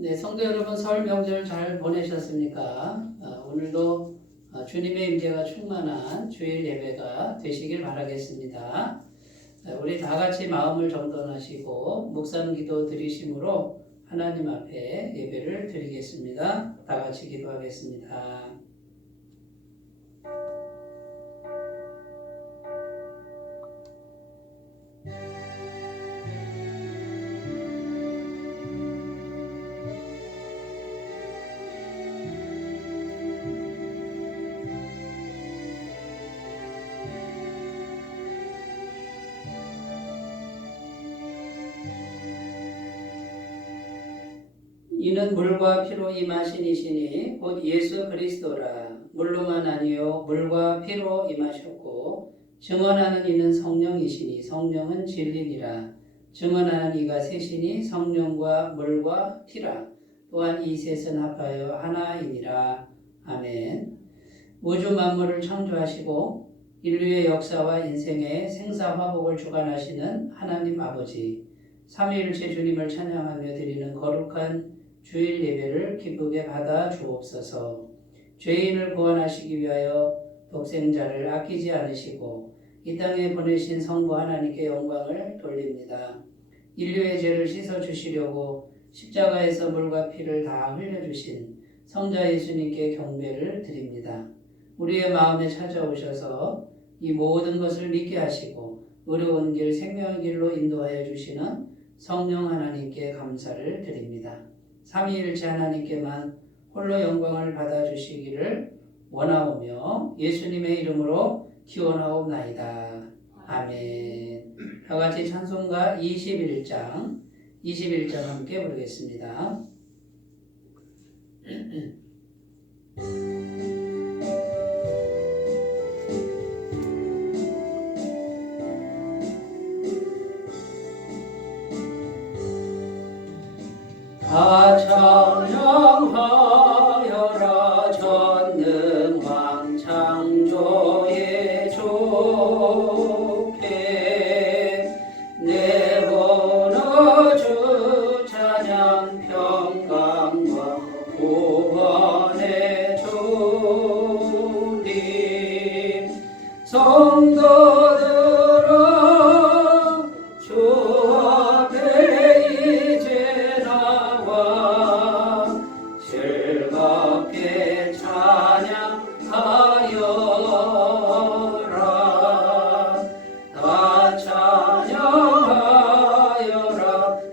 네, 성도 여러분, 설 명절 잘 보내셨습니까? 오늘도 주님의 임재가 충만한 주일 예배가 되시길 바라겠습니다. 우리 다 같이 마음을 정돈하시고 묵상 기도 드리심으로 하나님 앞에 예배를 드리겠습니다. 다 같이 기도하겠습니다. 이는 물과 피로 임하신 이시니 곧 예수 그리스도라. 물로만 아니요 물과 피로 임하셨고 증언하는 이는 성령이시니 성령은 진리니라. 증언하는 이가 셋이니 성령과 물과 피라. 또한 이 셋은 합하여 하나이니라. 아멘. 우주 만물을 창조하시고 인류의 역사와 인생의 생사화복을 주관하시는 하나님 아버지, 삼위일체 주님을 찬양하며 드리는 거룩한 주일 예배를 기쁘게 받아 주옵소서. 죄인을 구원하시기 위하여 독생자를 아끼지 않으시고 이 땅에 보내신 성부 하나님께 영광을 돌립니다. 인류의 죄를 씻어주시려고 십자가에서 물과 피를 다 흘려주신 성자 예수님께 경배를 드립니다. 우리의 마음에 찾아오셔서 이 모든 것을 믿게 하시고 의로운 길, 생명의 길로 인도하여 주시는 성령 하나님께 감사를 드립니다. 삼위일체 하나님께만 홀로 영광을 받아주시기를 원하오며 예수님의 이름으로 기원하옵나이다. 아멘. 다같이 찬송가 21장 함께 부르겠습니다. 다 찬양하여라 전능왕 창조의 주께 내 혼어 주 찬양 평강과 구원의 주님 성도들아 주 앞에 이제 나와 즐겁게 찬양하여라. 다 찬양하여라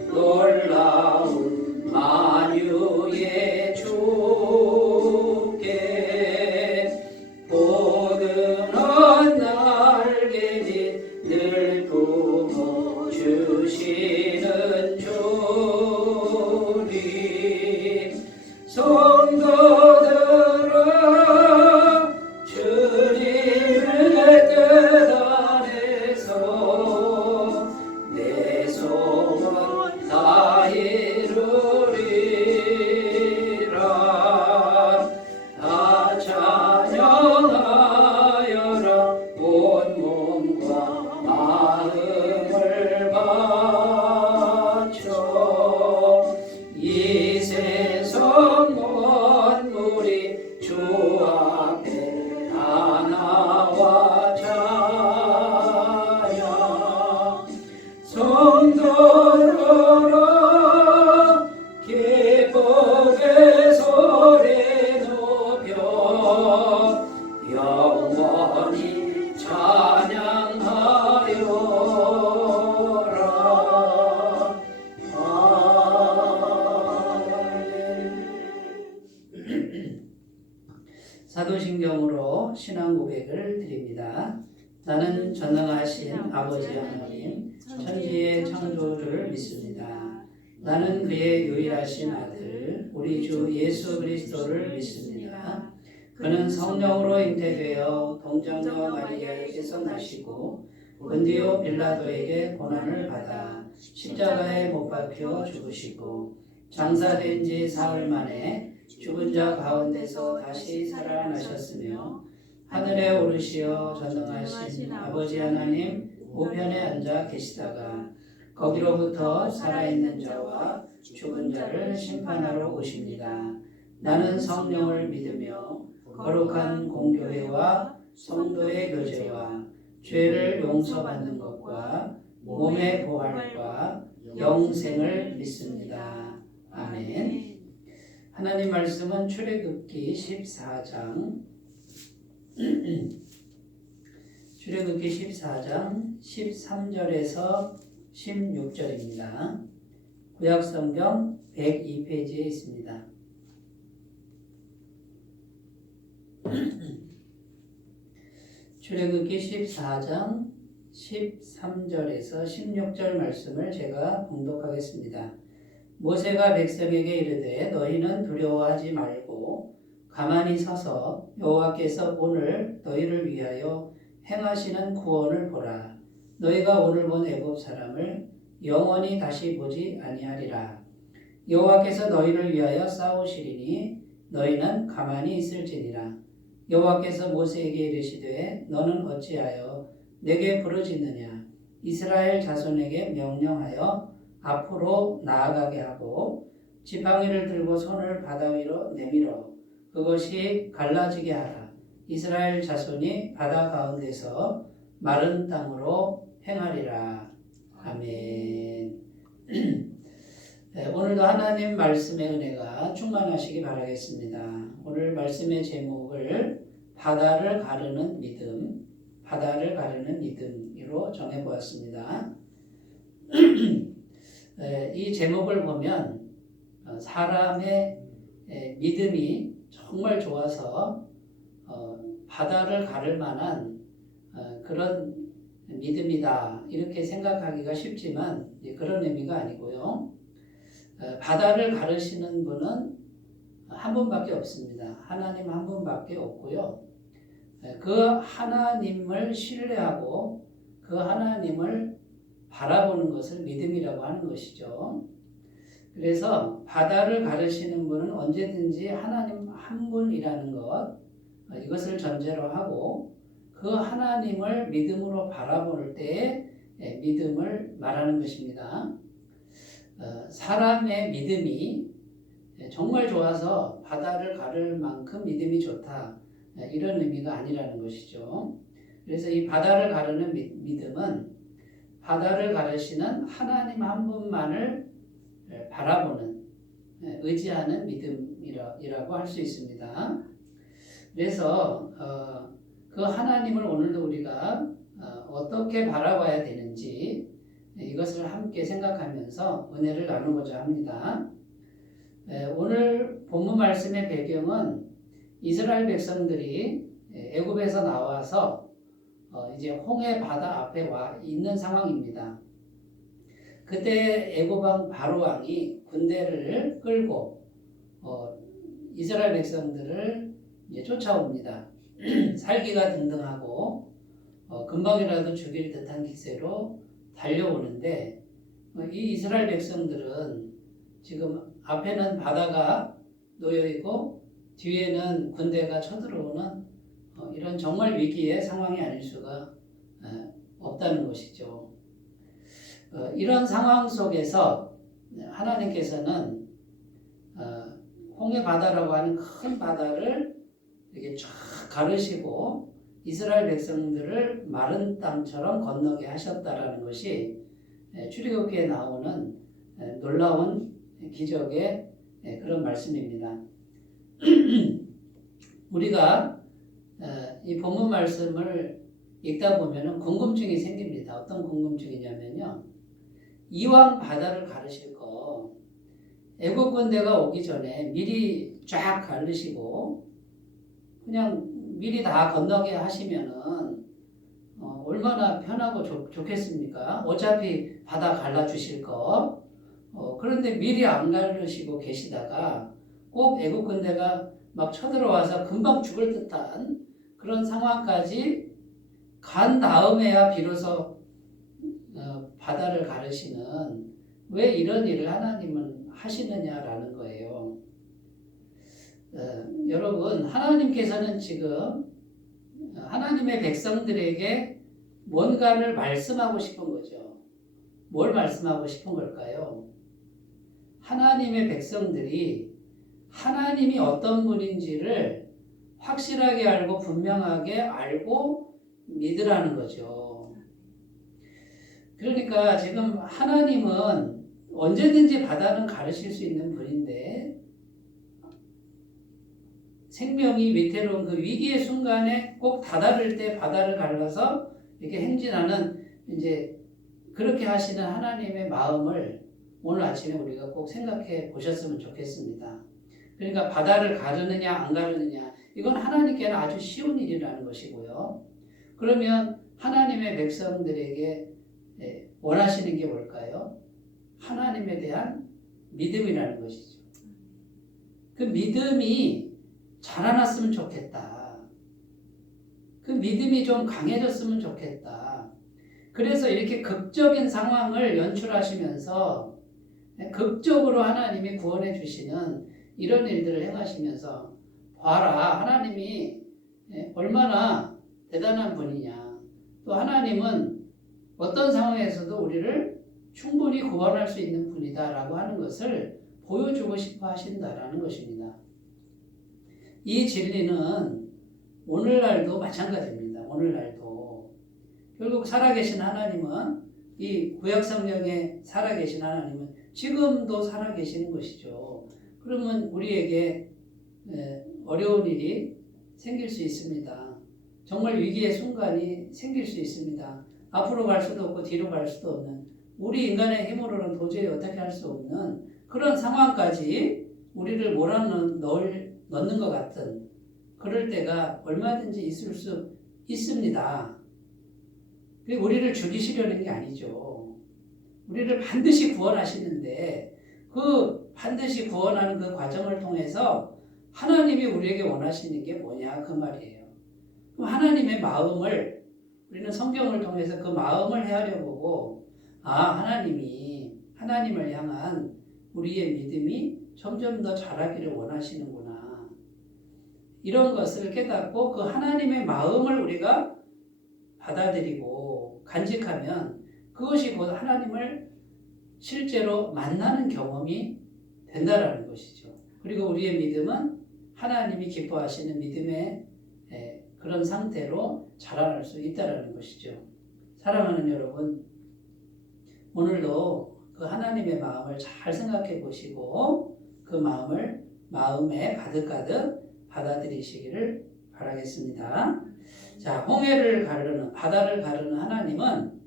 놀라운 만유의 주께 포근한 날개 늘 품어 주시는 주님 성도들아 주님의 뜻 안에서 내 소원 다 이루리라. 다 찬양하여라 온 몸과 마음을 바쳐 이 세상 만물이 주 앞에 다 나와 찬양 성도들아 기쁘게 소리 높여 영원히 찬양하여라. 사도신경으로 신앙 고백을 드립니다. 나는 전능하신 아버지 하나님 천지의 창조주를 믿습니다. 나는 그의 유일하신 아들 우리 주 예수 그리스도를 믿습니다. 그는 성령으로 잉태되어 동정녀 마리아에게서 나시고 본디오 빌라도에게 고난을 받아 십자가에 못 박혀 죽으시고 장사된 지 사흘 만에 죽은 자 가운데서 다시 살아나셨으며 하늘에 오르시어 전능하신 아버지 하나님 우편에 앉아 계시다가 거기로부터 살아있는 자와 죽은 자를 심판하러 오십니다. 나는 성령을 믿으며 거룩한 공교회와 성도의 교제와 죄를 용서받는 것과 몸의 부활과 영생을 믿습니다. 아멘. 하나님 말씀은 출애굽기 14장 출애굽기 14장 13절에서 16절입니다. 구약성경 102페이지에 있습니다. 출애굽기 14장 13절에서 16절 말씀을 제가 봉독하겠습니다. 모세가 백성에게 이르되 너희는 두려워하지 말고 가만히 서서 여호와께서 오늘 너희를 위하여 행하시는 구원을 보라. 너희가 오늘 본 애굽 사람을 영원히 다시 보지 아니하리라. 여호와께서 너희를 위하여 싸우시리니 너희는 가만히 있을지니라. 여호와께서 모세에게 이르시되 너는 어찌하여 내게 부르짖느냐. 이스라엘 자손에게 명령하여 앞으로 나아가게 하고 지팡이를 들고 손을 바다 위로 내밀어 그것이 갈라지게 하라. 이스라엘 자손이 바다 가운데서 마른 땅으로 행하리라. 아멘. 오늘도 하나님 말씀의 은혜가 충만하시기 바라겠습니다. 오늘 말씀의 제목을 바다를 가르는 믿음, 바다를 가르는 믿음으로 정해보았습니다. 이 제목을 보면 사람의 믿음이 정말 좋아서 바다를 가를 만한 그런 믿음이다 이렇게 생각하기가 쉽지만 그런 의미가 아니고요. 바다를 가르시는 분은 한 분밖에 없습니다. 하나님 한 분밖에 없고요. 그 하나님을 신뢰하고 그 하나님을 바라보는 것을 믿음이라고 하는 것이죠. 그래서 바다를 가르시는 분은 언제든지 하나님 한 분이라는 것, 이것을 전제로 하고 그 하나님을 믿음으로 바라볼 때에 믿음을 말하는 것입니다. 사람의 믿음이 정말 좋아서 바다를 가를 만큼 믿음이 좋다 이런 의미가 아니라는 것이죠. 그래서 이 바다를 가르는 믿음은 바다를 가르시는 하나님 한 분만을 바라보는 의지하는 믿음이라고 할 수 있습니다. 그래서 그 하나님을 오늘도 우리가 어떻게 바라봐야 되는지 이것을 함께 생각하면서 은혜를 나누고자 합니다. 오늘 본문 말씀의 배경은 이스라엘 백성들이 애굽에서 나와서 이제 홍해 바다 앞에 와 있는 상황입니다. 그때 애굽 왕 바로 왕이 군대를 끌고 이스라엘 백성들을 이제 쫓아옵니다. 살기가 등등하고 금방이라도 죽일 듯한 기세로 달려오는데 이 이스라엘 백성들은 지금 앞에는 바다가 놓여 있고 뒤에는 군대가 쳐들어오는 이런 정말 위기의 상황이 아닐 수가 없다는 것이죠. 이런 상황 속에서 하나님께서는 홍해 바다라고 하는 큰 바다를 이렇게 쫙 가르시고 이스라엘 백성들을 마른 땅처럼 건너게 하셨다라는 것이 출애굽기에 나오는 놀라운 기적의 그런 말씀입니다. 우리가 이 본문 말씀을 읽다 보면 궁금증이 생깁니다. 어떤 궁금증이냐면요. 이왕 바다를 가르실 거 애국 군대가 오기 전에 미리 쫙 가르시고 그냥 미리 다 건너게 하시면은 얼마나 편하고 좋겠습니까? 어차피 바다 갈라주실 거. 그런데 미리 안 가르시고 계시다가 꼭 애국 군대가 막 쳐들어와서 금방 죽을 듯한 그런 상황까지 간 다음에야 비로소 바다를 가르시는 왜 이런 일을 하나님은 하시느냐라는 거예요. 여러분, 하나님께서는 지금 하나님의 백성들에게 뭔가를 말씀하고 싶은 거죠. 뭘 말씀하고 싶은 걸까요? 하나님의 백성들이 하나님이 어떤 분인지를 확실하게 알고 분명하게 알고 믿으라는 거죠. 그러니까 지금 하나님은 언제든지 바다는 가르칠 수 있는 분인데 생명이 위태로운 그 위기의 순간에 꼭 다다를 때 바다를 갈라서 이렇게 행진하는 이제 그렇게 하시는 하나님의 마음을 오늘 아침에 우리가 꼭 생각해 보셨으면 좋겠습니다. 그러니까 바다를 가르느냐 안 가르느냐 이건 하나님께는 아주 쉬운 일이라는 것이고요. 그러면 하나님의 백성들에게 원하시는 게 뭘까요? 하나님에 대한 믿음이라는 것이죠. 그 믿음이 자라났으면 좋겠다. 그 믿음이 좀 강해졌으면 좋겠다. 그래서 이렇게 극적인 상황을 연출하시면서 극적으로 하나님이 구원해 주시는 이런 일들을 행하시면서 봐라 하나님이 얼마나 대단한 분이냐. 또 하나님은 어떤 상황에서도 우리를 충분히 구원할 수 있는 분이다라고 하는 것을 보여주고 싶어 하신다라는 것입니다. 이 진리는 오늘날도 마찬가지입니다. 오늘날도 결국 살아계신 하나님은 이 구약성경에 살아계신 하나님은 지금도 살아계시는 것이죠. 그러면 우리에게 어려운 일이 생길 수 있습니다. 정말 위기의 순간이 생길 수 있습니다. 앞으로 갈 수도 없고 뒤로 갈 수도 없는 우리 인간의 힘으로는 도저히 어떻게 할 수 없는 그런 상황까지 우리를 몰아넣는 것 같은 그럴 때가 얼마든지 있을 수 있습니다. 우리를 죽이시려는 게 아니죠. 우리를 반드시 구원하시는데 그 반드시 구원하는 그 과정을 통해서 하나님이 우리에게 원하시는 게 뭐냐 그 말이에요. 그럼 하나님의 마음을 우리는 성경을 통해서 그 마음을 헤아려 보고 하나님을 향한 우리의 믿음이 점점 더 자라기를 원하시는구나. 이런 것을 깨닫고 그 하나님의 마음을 우리가 받아들이고 간직하면 그것이 곧 하나님을 실제로 만나는 경험이 된다라는 것이죠. 그리고 우리의 믿음은 하나님이 기뻐하시는 믿음의 그런 상태로 자라날 수 있다라는 것이죠. 사랑하는 여러분, 오늘도 그 하나님의 마음을 잘 생각해 보시고 그 마음을 마음에 가득가득 받아들이시기를 바라겠습니다. 자, 바다를 가르는 하나님은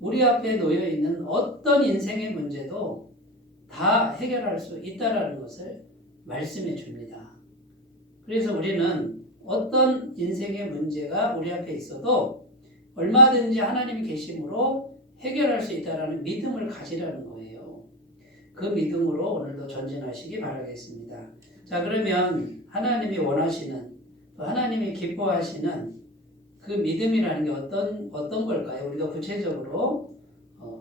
우리 앞에 놓여 있는 어떤 인생의 문제도 다 해결할 수 있다라는 것을 말씀해 줍니다. 그래서 우리는 어떤 인생의 문제가 우리 앞에 있어도 얼마든지 하나님이 계심으로 해결할 수 있다라는 믿음을 가지라는 거예요. 그 믿음으로 오늘도 전진하시기 바라겠습니다. 자, 그러면 하나님이 원하시는 또 하나님이 기뻐하시는 그 믿음이라는 게 어떤 걸까요? 우리가 구체적으로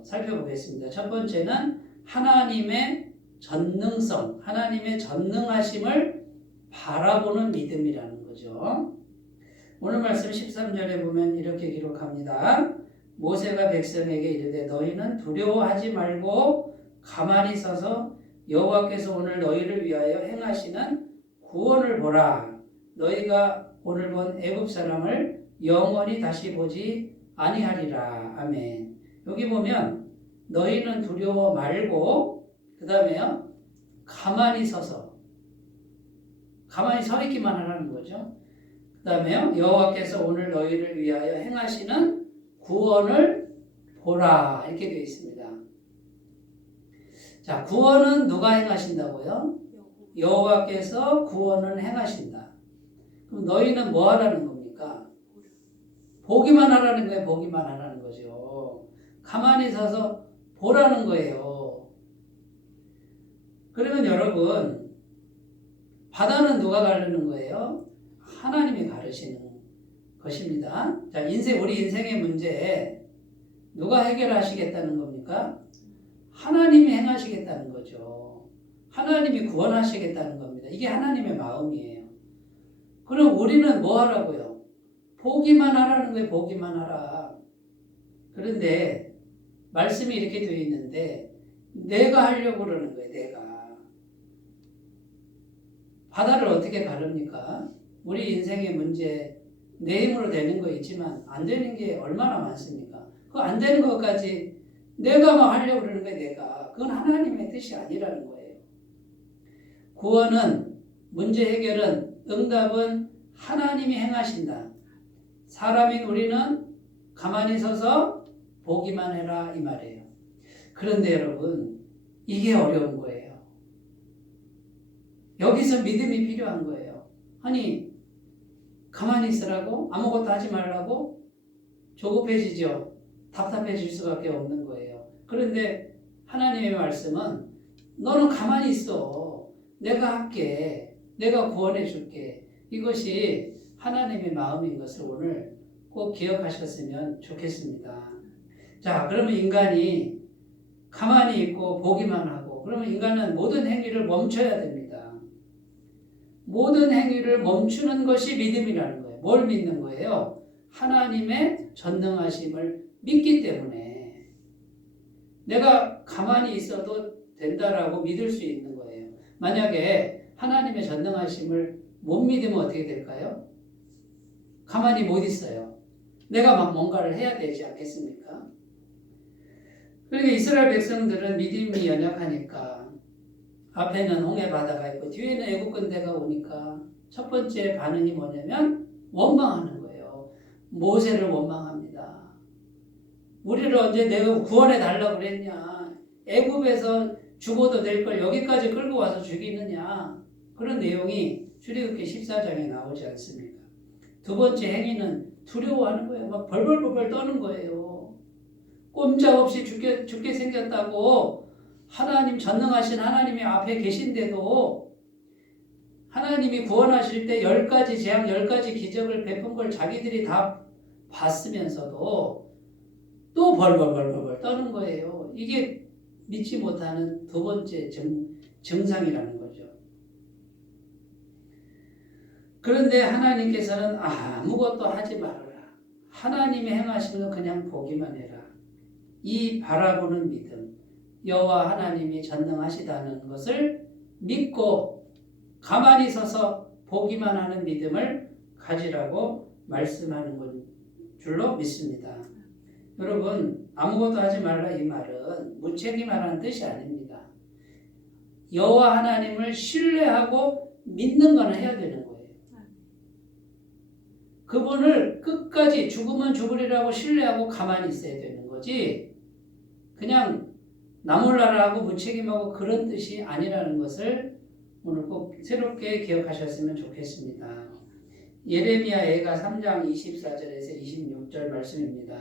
살펴보겠습니다. 첫 번째는 하나님의 전능성, 하나님의 전능하심을 바라보는 믿음이라는 거죠. 오늘 말씀 13절에 보면 이렇게 기록합니다. 모세가 백성에게 이르되 너희는 두려워하지 말고 가만히 서서 여호와께서 오늘 너희를 위하여 행하시는 구원을 보라. 너희가 오늘 본 애굽 사람을 영원히 다시 보지 아니하리라. 아멘. 여기 보면 너희는 두려워 말고 그 다음에요. 가만히 서 있기만 하라는 거죠. 그 다음에요. 여호와께서 오늘 너희를 위하여 행하시는 구원을 보라. 이렇게 되어 있습니다. 자, 구원은 누가 행하신다고요? 여호와께서 구원을 행하신다. 그럼 너희는 뭐 하라는 겁니까? 보기만 하라는 거예요. 보기만 하라는 거죠. 가만히 서서 보라는 거예요. 그러면 여러분, 바다는 누가 가르는 거예요? 하나님이 가르시는 것입니다. 자, 우리 인생의 문제 누가 해결하시겠다는 겁니까? 하나님이 행하시겠다는 거죠. 하나님이 구원하시겠다는 겁니다. 이게 하나님의 마음이에요. 그럼 우리는 뭐 하라고요? 보기만 하라는 거예요. 보기만 하라. 그런데 말씀이 이렇게 되어 있는데 내가 하려고 그러는 거예요. 내가. 바다를 어떻게 가릅니까? 우리 인생의 문제, 내 힘으로 되는 거 있지만 안 되는 게 얼마나 많습니까? 그 안 되는 것까지 내가 막 하려고 그러는 거야, 내가. 그건 하나님의 뜻이 아니라는 거예요. 구원은, 문제 해결은, 응답은 하나님이 행하신다. 사람인 우리는 가만히 서서 보기만 해라, 이 말이에요. 그런데 여러분, 이게 어려운 거예요. 여기서 믿음이 필요한 거예요. 아니, 가만히 있으라고? 아무것도 하지 말라고? 조급해지죠. 답답해질 수밖에 없는 거예요. 그런데 하나님의 말씀은 너는 가만히 있어. 내가 할게. 내가 구원해 줄게. 이것이 하나님의 마음인 것을 오늘 꼭 기억하셨으면 좋겠습니다. 자, 그러면 인간이 가만히 있고 보기만 하고, 그러면 인간은 모든 행위를 멈춰야 됩니다. 모든 행위를 멈추는 것이 믿음이라는 거예요. 뭘 믿는 거예요? 하나님의 전능하심을 믿기 때문에 내가 가만히 있어도 된다라고 믿을 수 있는 거예요. 만약에 하나님의 전능하심을 못 믿으면 어떻게 될까요? 가만히 못 있어요. 내가 막 뭔가를 해야 되지 않겠습니까? 그러니까 이스라엘 백성들은 믿음이 연약하니까 앞에는 홍해 바다가 있고 뒤에는 애국 군대가 오니까 첫 번째 반응이 뭐냐면 원망하는 거예요. 모세를 원망합니다. 우리를 언제 내가 구원해 달라고 그랬냐? 애굽에서 죽어도 될 걸 여기까지 끌고 와서 죽이느냐? 그런 내용이 출애굽기 14장에 나오지 않습니까? 두 번째 행위는 두려워하는 거예요. 막 벌벌벌 떠는 거예요. 꼼짝없이 죽게 생겼다고 하나님, 전능하신 하나님이 앞에 계신데도 하나님이 구원하실 때 10가지 재앙, 10가지 기적을 베푼 걸 자기들이 다 봤으면서도 또 벌벌벌 떠는 거예요. 이게 믿지 못하는 두 번째 증상이라는 거죠. 그런데 하나님께서는 아무것도 하지 말아라. 하나님이 행하시는 건 그냥 보기만 해라. 이 바라보는 믿음, 여호와 하나님이 전능하시다는 것을 믿고 가만히 서서 보기만 하는 믿음을 가지라고 말씀하는 줄로 믿습니다. 여러분, 아무것도 하지 말라 이 말은 무책임하라는 뜻이 아닙니다. 여호와 하나님을 신뢰하고 믿는 건 해야 되는 거예요. 그분을 끝까지 죽으면 죽으리라고 신뢰하고 가만히 있어야 되는 거지, 그냥 나 몰라라 하고 무책임하고 그런 뜻이 아니라는 것을 오늘 꼭 새롭게 기억하셨으면 좋겠습니다. 예레미야 애가 3장 24절에서 26절 말씀입니다.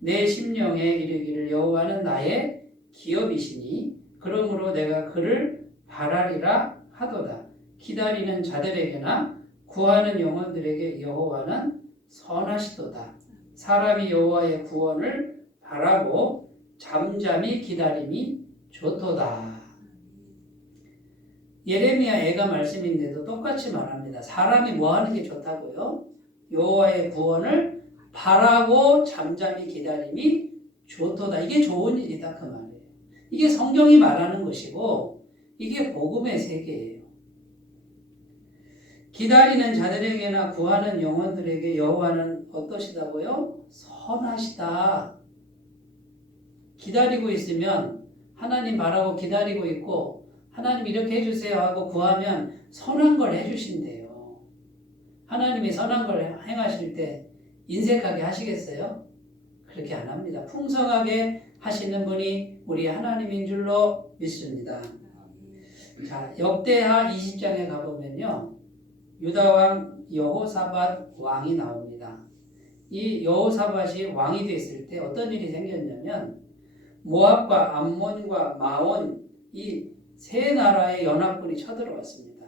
내 심령에 이르기를 여호와는 나의 기업이시니 그러므로 내가 그를 바라리라 하도다. 기다리는 자들에게나 구하는 영혼들에게 여호와는 선하시도다. 사람이 여호와의 구원을 바라고 잠잠히 기다림이 좋도다. 예레미야 애가 말씀인데도 똑같이 말합니다. 사람이 뭐 하는 게 좋다고요? 여호와의 구원을 바라고 잠잠히 기다림이 좋도다. 이게 좋은 일이다 그 말이에요. 이게 성경이 말하는 것이고 이게 복음의 세계예요. 기다리는 자들에게나 구하는 영혼들에게 여호와는 어떠시다고요? 선하시다. 기다리고 있으면 하나님 바라고 기다리고 있고 하나님 이렇게 해주세요 하고 구하면 선한 걸 해주신대요. 하나님이 선한 걸 행하실 때 인색하게 하시겠어요? 그렇게 안 합니다. 풍성하게 하시는 분이 우리 하나님인 줄로 믿습니다. 자, 역대하 20장에 가보면요, 유다왕 여호사밧 왕이 나옵니다. 이 여호사밧이 왕이 됐을 때 어떤 일이 생겼냐면 모압과 암몬과 마온 이 세 나라의 연합군이 쳐들어왔습니다.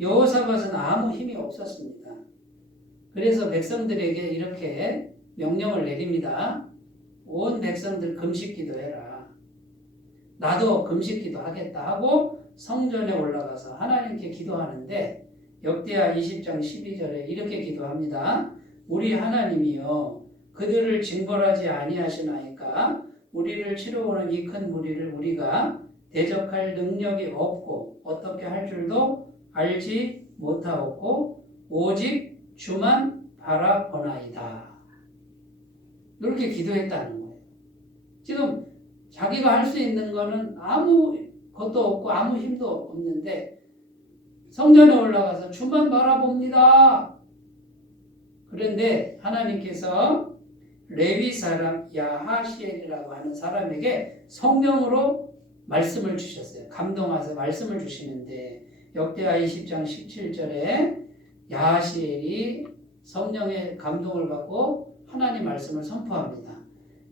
여호사밧은 아무 힘이 없었습니다. 그래서 백성들에게 이렇게 명령을 내립니다. 온 백성들 금식기도 해라. 나도 금식기도 하겠다 하고 성전에 올라가서 하나님께 기도하는데 역대하 20장 12절에 이렇게 기도합니다. 우리 하나님이여 그들을 징벌하지 아니하시나이까 우리를 치러오는 이 큰 무리를 우리가 대적할 능력이 없고 어떻게 할 줄도 알지 못하옵고 오직 주만 바라보나이다. 이렇게 기도했다는 거예요. 지금 자기가 할 수 있는 거는 아무 것도 없고 아무 힘도 없는데 성전에 올라가서 주만 바라봅니다. 그런데 하나님께서 레위 사람 야하시엘이라고 하는 사람에게 성령으로 말씀을 주셨어요. 감동하셔서 말씀을 주시는데 역대하 20장 17절에 야하시엘이 성령의 감동을 받고 하나님 말씀을 선포합니다.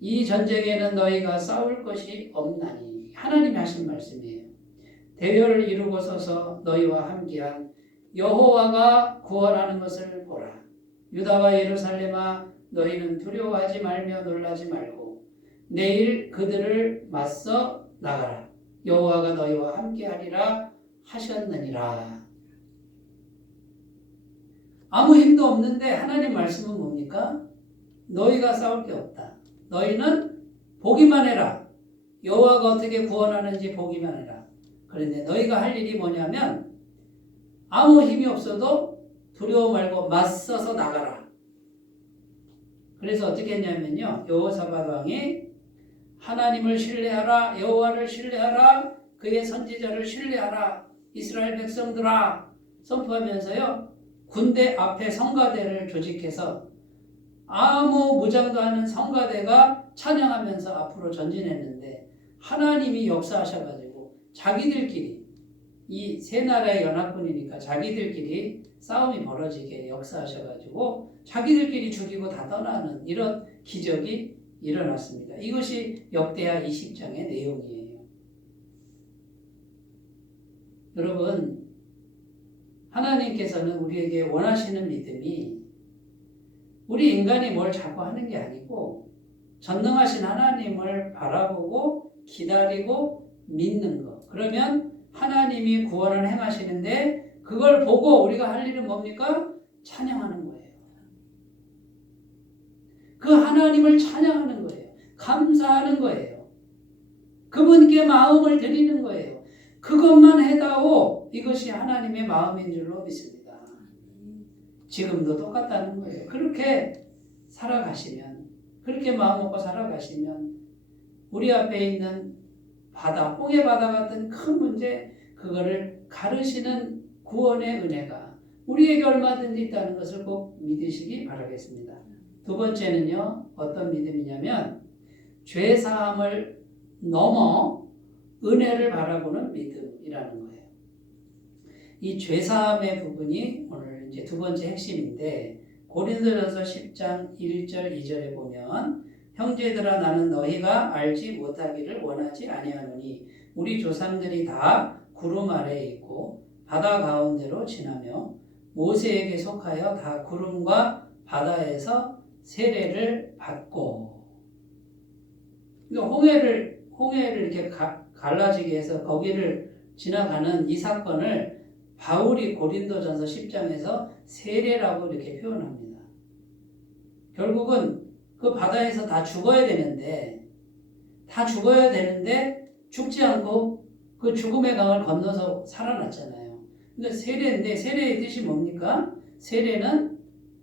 이 전쟁에는 너희가 싸울 것이 없나니 하나님이 하신 말씀이에요. 대열을 이루고 서서 너희와 함께한 여호와가 구원하는 것을 보라. 유다와 예루살렘아 너희는 두려워하지 말며 놀라지 말고 내일 그들을 맞서 나가라. 여호와가 너희와 함께하리라 하셨느니라. 아무 힘도 없는데 하나님 말씀은 뭡니까? 너희가 싸울 게 없다. 너희는 보기만 해라. 여호와가 어떻게 구원하는지 보기만 해라. 그런데 너희가 할 일이 뭐냐면 아무 힘이 없어도 두려워 말고 맞서서 나가라. 그래서 어떻게 했냐면요. 여호사밧 왕이 하나님을 신뢰하라. 여호와를 신뢰하라. 그의 선지자를 신뢰하라. 이스라엘 백성들아 선포하면서요. 군대 앞에 성가대를 조직해서 아무 무장도 않은 성가대가 찬양하면서 앞으로 전진했는데 하나님이 역사하셔가지고 자기들끼리 이 세 나라의 연합군이니까 자기들끼리 싸움이 벌어지게 역사하셔가지고 자기들끼리 죽이고 다 떠나는 이런 기적이 일어났습니다. 이것이 역대하 20장의 내용이에요. 여러분, 하나님께서는 우리에게 원하시는 믿음이 우리 인간이 뭘 자꾸 하는 게 아니고 전능하신 하나님을 바라보고 기다리고 믿는 것. 그러면 하나님이 구원을 행하시는데 그걸 보고 우리가 할 일은 뭡니까? 찬양하는 거예요. 그 하나님을 찬양하는 거예요. 감사하는 거예요. 그분께 마음을 드리는 거예요. 그것만 해다오 이것이 하나님의 마음인 줄로 믿습니다. 지금도 똑같다는 거예요. 그렇게 살아가시면, 그렇게 마음 먹고 살아가시면 우리 앞에 있는 바다, 홍해 바다 같은 큰 문제, 그거를 가르시는 구원의 은혜가 우리에게 얼마든지 있다는 것을 꼭 믿으시기 바라겠습니다. 두 번째는요, 어떤 믿음이냐면 죄 사함을 넘어 은혜를 바라보는 믿음이라는 거예요. 이 죄 사함의 부분이 오늘 이제 두 번째 핵심인데 고린도전서 10장 1절 2절에 보면 형제들아 나는 너희가 알지 못하기를 원하지 아니하노니 우리 조상들이 다 구름 아래에 있고 바다 가운데로 지나며 모세에게 속하여 다 구름과 바다에서 세례를 받고 그러니까 홍해를 이렇게 갈라지게 해서 거기를 지나가는 이 사건을 바울이 고린도전서 10장에서 세례라고 이렇게 표현합니다. 결국은 그 바다에서 다 죽어야 되는데 죽지 않고 그 죽음의 강을 건너서 살아났잖아요. 그러니까 세례인데 세례의 뜻이 뭡니까? 세례는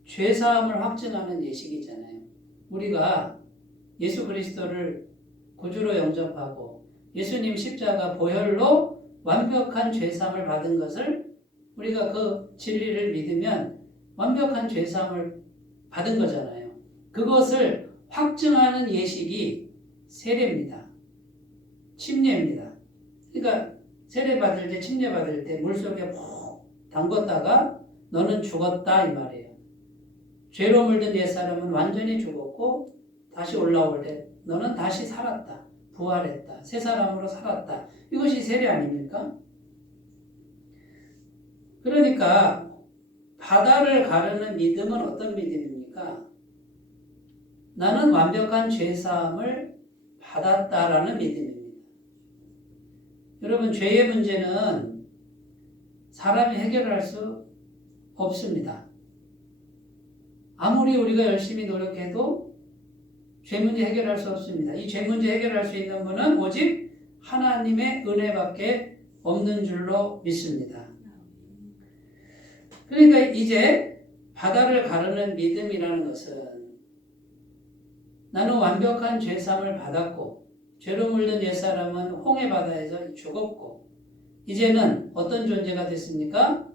죄사함을 확증하는 예식이잖아요. 우리가 예수 그리스도를 구주로 영접하고 예수님 십자가 보혈로 완벽한 죄사함을 받은 것을 우리가 그 진리를 믿으면 완벽한 죄사함을 받은 거잖아요. 그것을 확증하는 예식이 세례입니다. 침례입니다. 그러니까 세례 받을 때, 침례 받을 때 물속에 푹 담궜다가 너는 죽었다 이 말이에요. 죄로 물든 옛사람은 완전히 죽었고 다시 올라올 때 너는 다시 살았다. 부활했다. 새 사람으로 살았다. 이것이 세례 아닙니까? 그러니까 바다를 가르는 믿음은 어떤 믿음입니까? 나는 완벽한 죄사함을 받았다라는 믿음입니다. 여러분, 죄의 문제는 사람이 해결할 수 없습니다. 아무리 우리가 열심히 노력해도 죄 문제 해결할 수 없습니다. 이 죄 문제 해결할 수 있는 분은 오직 하나님의 은혜밖에 없는 줄로 믿습니다. 그러니까 이제 바다를 가르는 믿음이라는 것은 나는 완벽한 죄사함을 받았고 죄로 물든 옛사람은 홍해 바다에서 죽었고 이제는 어떤 존재가 됐습니까?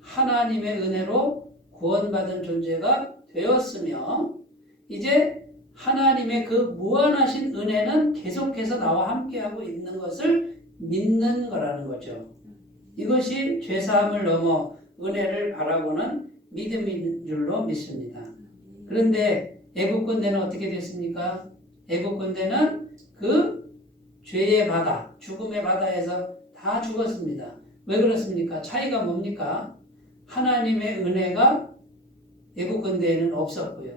하나님의 은혜로 구원받은 존재가 되었으며 이제 하나님의 그 무한하신 은혜는 계속해서 나와 함께하고 있는 것을 믿는 거라는 거죠. 이것이 죄사함을 넘어 은혜를 바라보는 믿음인 줄로 믿습니다. 그런데 애국 군대는 어떻게 됐습니까? 애국 군대는 그 죄의 바다, 죽음의 바다에서 다 죽었습니다. 왜 그렇습니까? 차이가 뭡니까? 하나님의 은혜가 애국 군대에는 없었고요.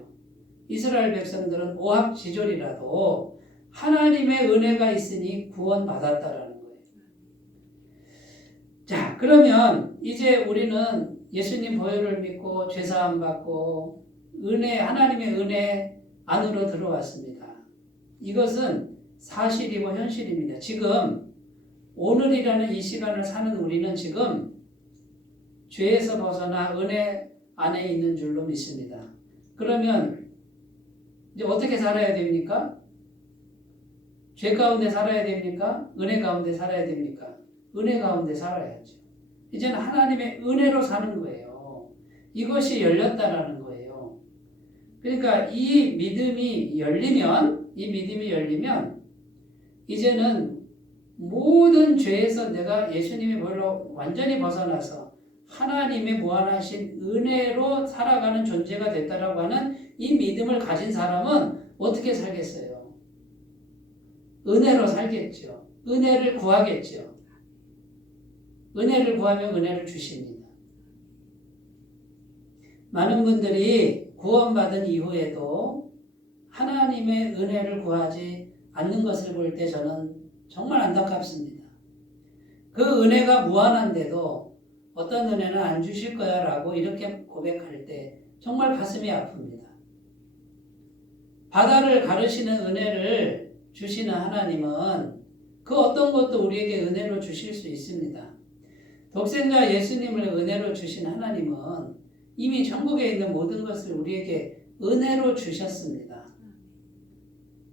이스라엘 백성들은 오합지졸이라도 하나님의 은혜가 있으니 구원받았다라는 거예요. 자, 그러면 이제 우리는 예수님 보혈을 믿고 죄사함 받고 하나님의 은혜 안으로 들어왔습니다. 이것은 사실이고 현실입니다. 지금 오늘이라는 이 시간을 사는 우리는 지금 죄에서 벗어나 은혜 안에 있는 줄로 믿습니다. 그러면 이제 어떻게 살아야 됩니까? 죄 가운데 살아야 됩니까? 은혜 가운데 살아야 됩니까? 은혜 가운데 살아야죠. 이제는 하나님의 은혜로 사는 거예요. 이것이 열렸다라는 거예요. 그러니까 이 믿음이 열리면 이제는 모든 죄에서 내가 예수님의 보혈로 완전히 벗어나서 하나님의 무한하신 은혜로 살아가는 존재가 됐다라고 하는 이 믿음을 가진 사람은 어떻게 살겠어요? 은혜로 살겠죠. 은혜를 구하겠죠. 은혜를 구하면 은혜를 주십니다. 많은 분들이 구원받은 이후에도 하나님의 은혜를 구하지 않는 것을 볼 때 저는 정말 안타깝습니다. 그 은혜가 무한한데도 어떤 은혜는 안 주실 거야 라고 이렇게 고백할 때 정말 가슴이 아픕니다. 바다를 가르시는 은혜를 주시는 하나님은 그 어떤 것도 우리에게 은혜로 주실 수 있습니다. 독생자 예수님을 은혜로 주신 하나님은 이미 천국에 있는 모든 것을 우리에게 은혜로 주셨습니다.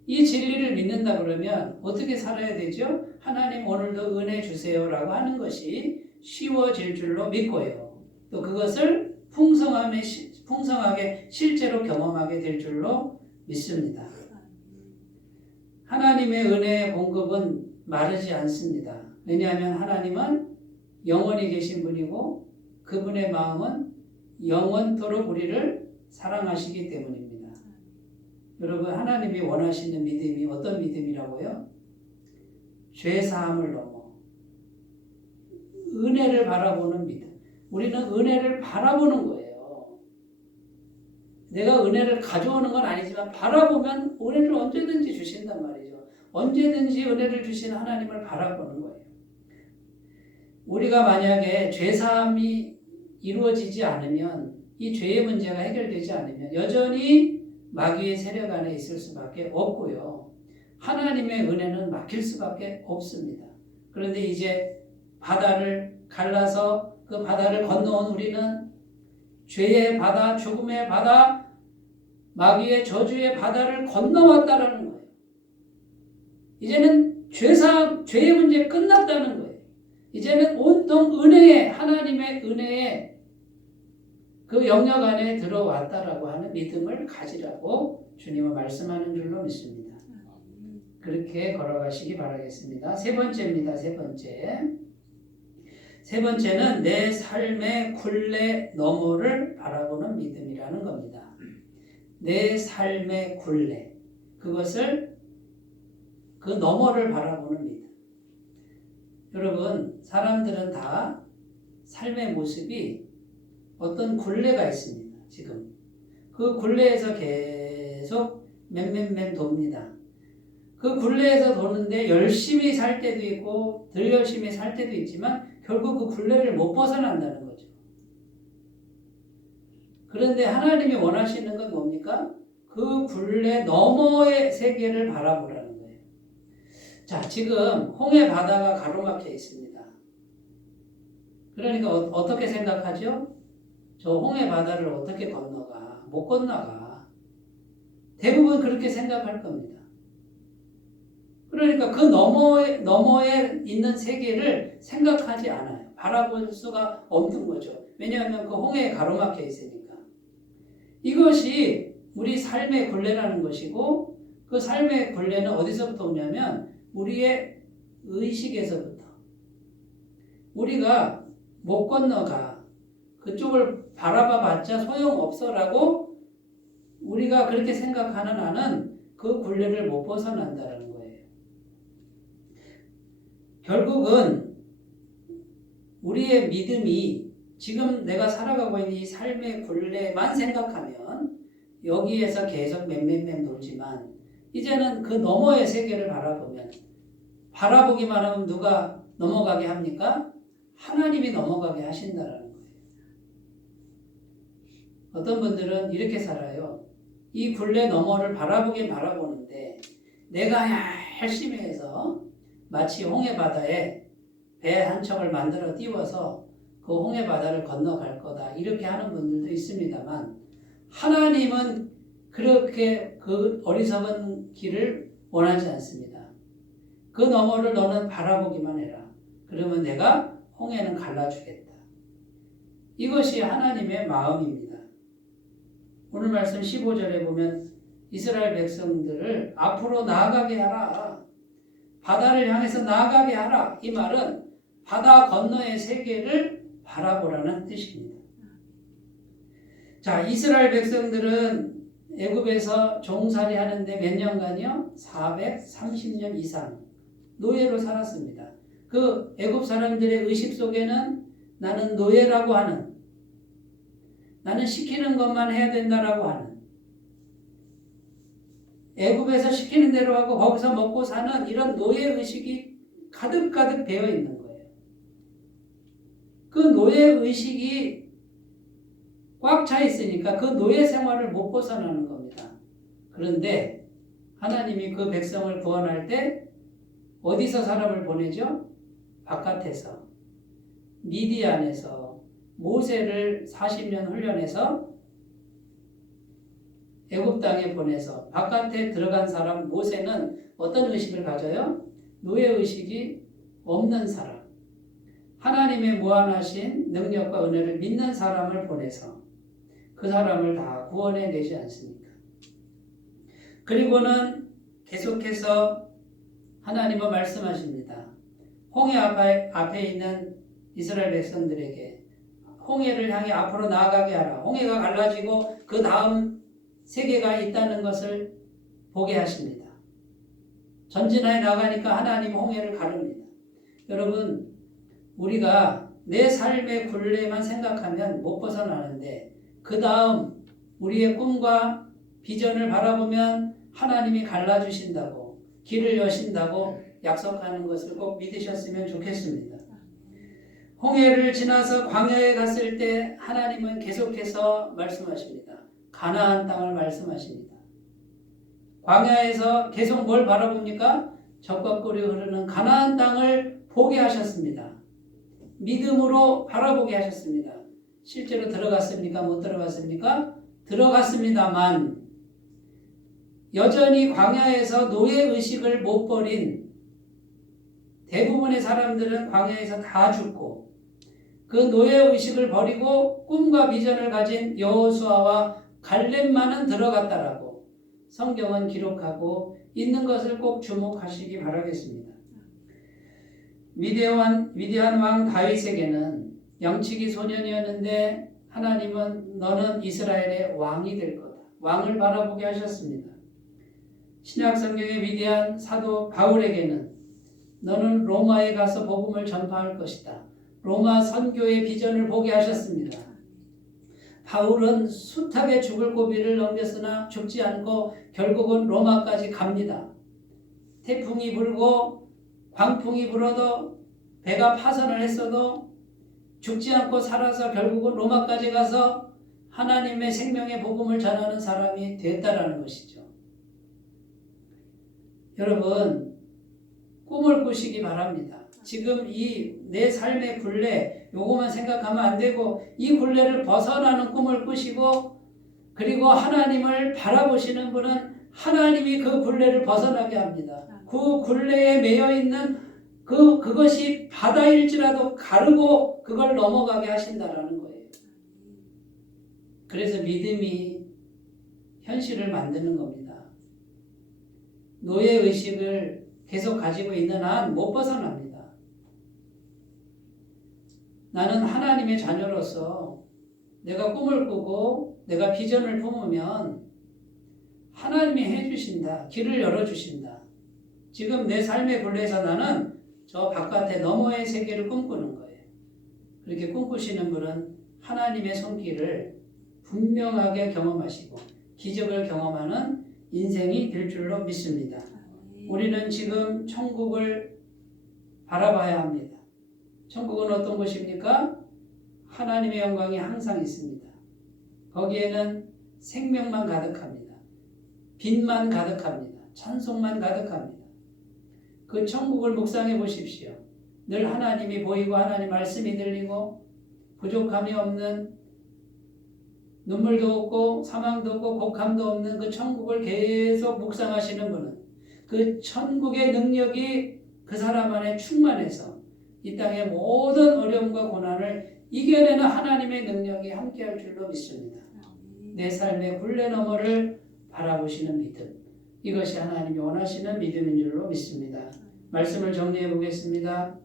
이 진리를 믿는다 그러면 어떻게 살아야 되죠? 하나님 오늘도 은혜 주세요라고 하는 것이 쉬워질 줄로 믿고요. 또 그것을 풍성하게 실제로 경험하게 될 줄로 믿습니다. 하나님의 은혜의 공급은 마르지 않습니다. 왜냐하면 하나님은 영원히 계신 분이고 그분의 마음은 영원토록 우리를 사랑하시기 때문입니다. 여러분 하나님이 원하시는 믿음이 어떤 믿음이라고요? 죄사함을 넘어 은혜를 바라보는 믿음. 우리는 은혜를 바라보는 거예요. 내가 은혜를 가져오는 건 아니지만 바라보면 은혜를 언제든지 주신단 말이죠. 언제든지 은혜를 주시는 하나님을 바라보는 거예요. 우리가 만약에 죄사함이 이루어지지 않으면 이 죄의 문제가 해결되지 않으면 여전히 마귀의 세력 안에 있을 수밖에 없고요. 하나님의 은혜는 막힐 수밖에 없습니다. 그런데 이제 바다를 갈라서 그 바다를 건너온 우리는 죄의 바다, 죽음의 바다, 마귀의 저주의 바다를 건너왔다라는 거예요. 이제는 죄의 문제 끝났다는 거예요. 이제는 온통 하나님의 은혜의 그 영역 안에 들어왔다라고 하는 믿음을 가지라고 주님은 말씀하는 줄로 믿습니다. 그렇게 걸어가시기 바라겠습니다. 세 번째입니다. 세 번째는 내 삶의 굴레 너머를 바라보는 믿음이라는 겁니다. 내 삶의 굴레, 그것을 그 너머를 바라보는 믿음. 여러분, 사람들은 다 삶의 모습이 어떤 굴레가 있습니다. 지금 그 굴레에서 계속 맨 돕니다. 그 굴레에서 도는데 열심히 살 때도 있고 덜 열심히 살 때도 있지만 결국 그 굴레를 못 벗어난다는 거죠. 그런데 하나님이 원하시는 건 뭡니까? 그 굴레 너머의 세계를 바라보라는 거예요. 자, 지금 홍해 바다가 가로막혀 있습니다. 그러니까 어떻게 생각하죠? 저 홍해 바다를 어떻게 건너가? 못 건너가. 대부분 그렇게 생각할 겁니다. 그러니까 그 너머에 있는 세계를 생각하지 않아요. 바라볼 수가 없는 거죠. 왜냐하면 그 홍해에 가로막혀 있으니까. 이것이 우리 삶의 굴레라는 것이고, 그 삶의 굴레는 어디서부터 오냐면 우리의 의식에서부터. 우리가 못 건너가, 그쪽을 바라봐 봤자 소용없어라고 우리가 그렇게 생각하는 한은 그 굴레를 못 벗어난다는 거예요. 결국은 우리의 믿음이 지금 내가 살아가고 있는 이 삶의 굴레만 생각하면 여기에서 계속 맴맴맴 돌지만, 이제는 그 너머의 세계를 바라보면, 바라보기만 하면 누가 넘어가게 합니까? 하나님이 넘어가게 하신다라는 거예요. 어떤 분들은 이렇게 살아요. 이 굴레 너머를 바라보긴 바라보는데 내가 열심히 해서 마치 홍해 바다에 배 한 척을 만들어 띄워서 그 홍해 바다를 건너갈 거다, 이렇게 하는 분들도 있습니다만, 하나님은 그렇게 그 어리석은 길을 원하지 않습니다. 그 너머를 너는 바라보기만 해라. 그러면 내가 홍해는 갈라주겠다. 이것이 하나님의 마음입니다. 오늘 말씀 15절에 보면 이스라엘 백성들을 앞으로 나아가게 하라. 바다를 향해서 나아가게 하라. 이 말은 바다 건너의 세계를 바라보라는 뜻입니다. 자, 이스라엘 백성들은 애굽에서 종살이 하는데 몇 년간이요? 430년 이상 노예로 살았습니다. 그 애굽 사람들의 의식 속에는 나는 노예라고 하는, 나는 시키는 것만 해야 된다라고 하는, 애굽에서 시키는 대로 하고 거기서 먹고 사는 이런 노예 의식이 가득가득 배어 있는 거예요. 그 노예 의식이 꽉 차 있으니까 그 노예 생활을 못 벗어나는 겁니다. 그런데 하나님이 그 백성을 구원할 때 어디서 사람을 보내죠? 바깥에서, 미디안에서 모세를 40년 훈련해서 애굽 땅에 보내서 바깥에 들어간 사람 모세는 어떤 의식을 가져요? 노예 의식이 없는 사람, 하나님의 무한하신 능력과 은혜를 믿는 사람을 보내서 그 사람을 다 구원해 내지 않습니까? 그리고는 계속해서 하나님은 말씀하십니다. 홍해 앞에 있는 이스라엘 백성들에게 홍해를 향해 앞으로 나아가게 하라. 홍해가 갈라지고 그 다음 세계가 있다는 것을 보게 하십니다. 전진하여 나가니까 하나님 홍해를 가릅니다. 여러분, 우리가 내 삶의 굴레만 생각하면 못 벗어나는데, 그 다음 우리의 꿈과 비전을 바라보면 하나님이 갈라주신다고, 길을 여신다고 약속하는 것을 꼭 믿으셨으면 좋겠습니다. 홍해를 지나서 광야에 갔을 때 하나님은 계속해서 말씀하십니다. 가나안 땅을 말씀하십니다. 광야에서 계속 뭘 바라봅니까? 젖과 꿀이 흐르는 가나안 땅을 보게 하셨습니다. 믿음으로 바라보게 하셨습니다. 실제로 들어갔습니까? 못 들어갔습니까? 들어갔습니다만 여전히 광야에서 노예의식을 못 버린 대부분의 사람들은 광야에서 다 죽고, 그 노예의식을 버리고 꿈과 비전을 가진 여호수아와 갈렙만은 들어갔다라고 성경은 기록하고 있는 것을 꼭 주목하시기 바라겠습니다. 위대한 왕 다윗에게는 영치기 소년이었는데 하나님은 너는 이스라엘의 왕이 될 거다, 왕을 바라보게 하셨습니다. 신약 성경의 위대한 사도 바울에게는 너는 로마에 가서 복음을 전파할 것이다, 로마 선교의 비전을 보게 하셨습니다. 바울은 숱하게 죽을 고비를 넘겼으나 죽지 않고 결국은 로마까지 갑니다. 태풍이 불고 광풍이 불어도 배가 파선을 했어도 죽지 않고 살아서 결국은 로마까지 가서 하나님의 생명의 복음을 전하는 사람이 됐다라는 것이죠. 여러분, 꿈을 꾸시기 바랍니다. 지금 이 내 삶의 굴레 요거만 생각하면 안 되고 이 굴레를 벗어나는 꿈을 꾸시고 그리고 하나님을 바라보시는 분은 하나님이 그 굴레를 벗어나게 합니다. 그 굴레에 매여 있는 그것이 바다일지라도 가르고 그걸 넘어가게 하신다라는 거예요. 그래서 믿음이 현실을 만드는 겁니다. 노예의식을 계속 가지고 있는 한 못 벗어납니다. 나는 하나님의 자녀로서 내가 꿈을 꾸고 내가 비전을 품으면 하나님이 해주신다. 길을 열어주신다. 지금 내 삶의 굴레에서 나는 저 바깥에 너머의 세계를 꿈꾸는 거예요. 그렇게 꿈꾸시는 분은 하나님의 손길을 분명하게 경험하시고 기적을 경험하는 인생이 될 줄로 믿습니다. 우리는 지금 천국을 바라봐야 합니다. 천국은 어떤 곳입니까? 하나님의 영광이 항상 있습니다. 거기에는 생명만 가득합니다. 빛만 가득합니다. 찬송만 가득합니다. 그 천국을 묵상해 보십시오. 늘 하나님이 보이고 하나님 말씀이 들리고 부족함이 없는 눈물도 없고 사망도 없고 곡함도 없는 그 천국을 계속 묵상하시는 분은 그 천국의 능력이 그 사람 안에 충만해서 이 땅의 모든 어려움과 고난을 이겨내는 하나님의 능력이 함께할 줄로 믿습니다. 내 삶의 굴레 너머를 바라보시는 믿음, 이것이 하나님이 원하시는 믿음인 줄로 믿습니다. 말씀을 정리해 보겠습니다.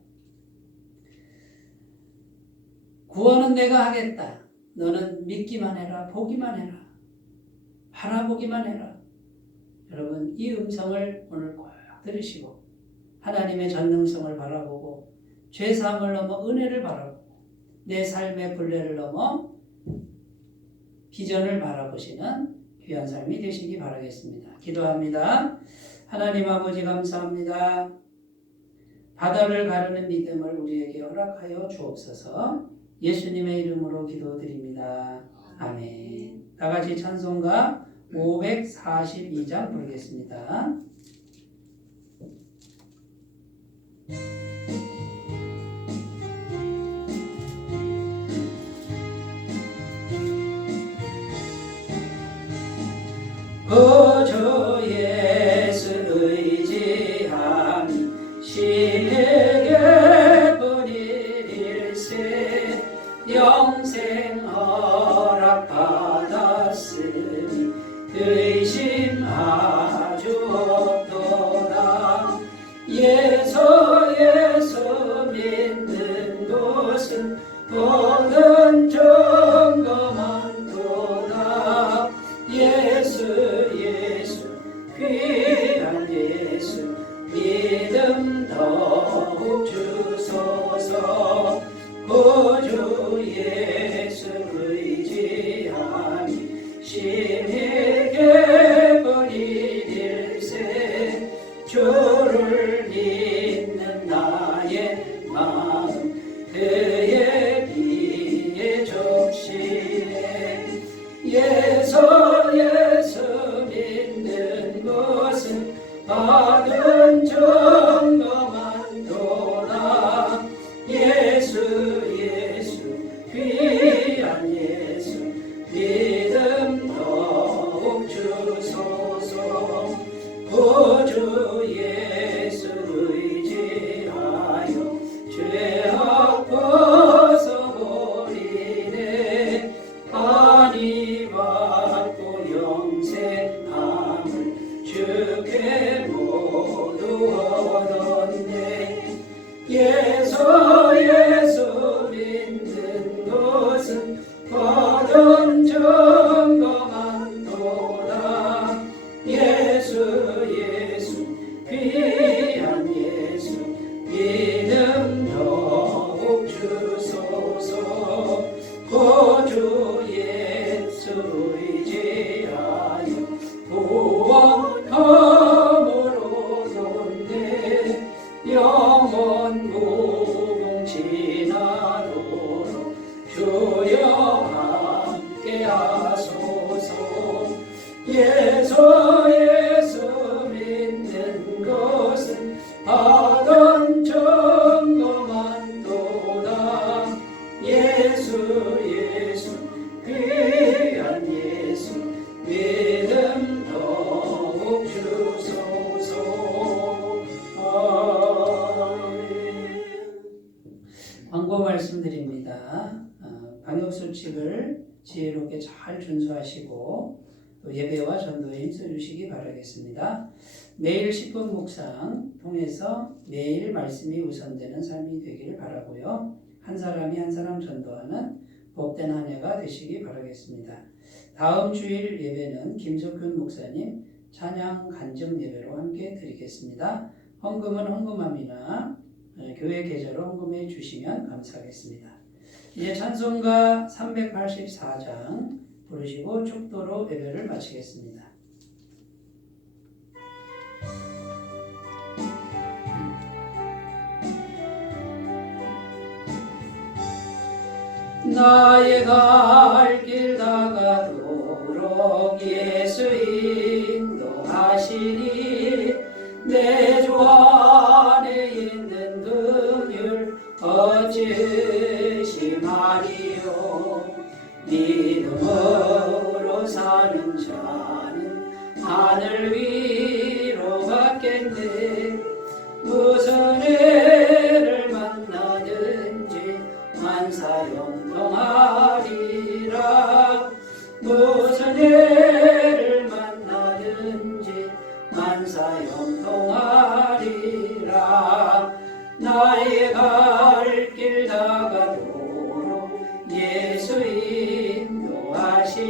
구원은 내가 하겠다. 너는 믿기만 해라. 보기만 해라. 바라보기만 해라. 여러분 이 음성을 오늘 꼭 들으시고 하나님의 전능성을 바라보고 죄사함을 넘어 은혜를 바라보고 내 삶의 굴레를 넘어 비전을 바라보시는 귀한 삶이 되시기 바라겠습니다. 기도합니다. 하나님 아버지 감사합니다. 바다를 가르는 믿음을 우리에게 허락하여 주옵소서. 예수님의 이름으로 기도드립니다. 아멘. 다같이 찬송가 542장 부르겠습니다. 주 예수 의지함이 신에게 뿐일세 영생 허락 받았으니 의심하주 없도다. 예수 믿는 것은 모든 점검한도다. 예수 귀한 예수 믿음 더욱 주소서. 구주 예수 의지함이 신에게 뿐일세 주를 믿는 나의 마음 그에 비해 좁시네. 예수 믿는 것은 받은 점검한도다. 예수 귀한 예수 믿음 더욱 주소서. 구주 예수 의지하여 죄악 벗어버리네. 안위 받고 영생함을 주께 모두 얻었네. 예수 믿는 것은 받은 점검한도다. 예수 귀한 예수 믿음 더욱 주소서. 구주 예수 의지하여 구원함으로 내 영원 무궁지나도록 주여 함께 하소서. 예수 믿는 것은 받은 점검한도 방역수칙을 지혜롭게 잘 준수하시고 또 예배와 전도에 힘써주시기 바라겠습니다. 매일 10분 묵상 통해서 매일 말씀이 우선되는 삶이 되기를 바라고요. 한 사람이 한 사람 전도하는 복된 한 해가 되시기 바라겠습니다. 다음 주일 예배는 김석균 목사님 찬양 간증 예배로 함께 드리겠습니다. 헌금은 헌금함이나 교회 계좌로 헌금해 주시면 감사하겠습니다. 이제 찬송가 384장 부르시고 축도로 예배를 마치겠습니다. 나의 갈 길 다가도록 예수 인도하시니 내 주 안에 있는 긍휼 어찌심하리요. 믿음으로 사는 자는 하늘 위로 갔겠네. 무슨 애를 만나든지 만사형통하리라. 무슨 애를 만나든지 만사형통하리라. 나의 갈 길 다가도록 예수 인도하시니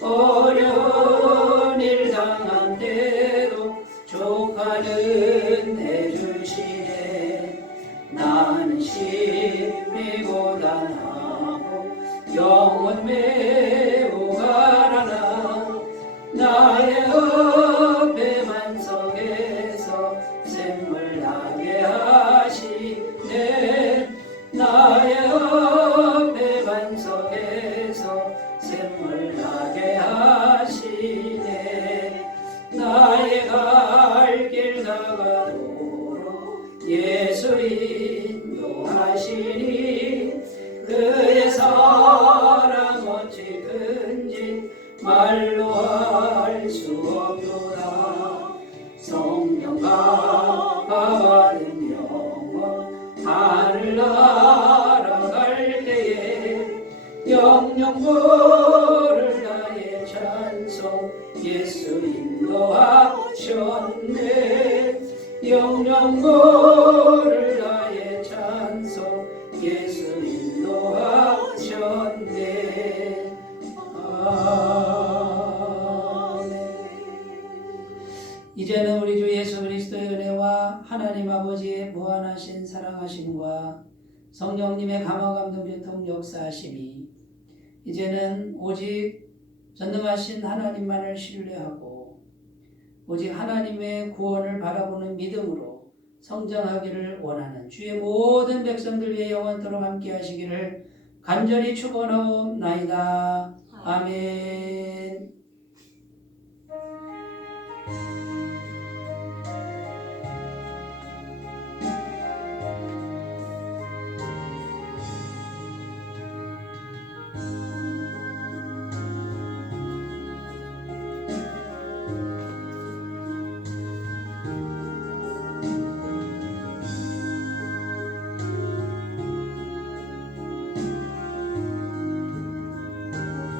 어려운 일 당한 때도 조카는 해주시네. 나는 심히 고단하고 영혼 매우 가라나. 나의 옆에 만석에서 샘물 나게 하시네. 나의 옆에 만석에서 샘물 나게 하시네. 나의 갈 길 다가도록 예수 인도하시니 그의 사랑 어찌 큰지 말로 할 수 없도다. 성령과 받은 영원 하늘 날아갈 때에 영영 부를 나의 찬송 예수 인도하셨네. 영영 부를 나의 찬송 예수 인도하셨네. 이제는 우리 주 예수 그리스도의 은혜와 하나님 아버지의 무한하신 사랑하심과 성령님의 감화 감동 교통 역사하심이 이제는 오직 전능하신 하나님만을 신뢰하고 오직 하나님의 구원을 바라보는 믿음으로 성장하기를 원하는 주의 모든 백성들 위해 영원토록 함께 하시기를 간절히 축원하옵나이다. 아멘.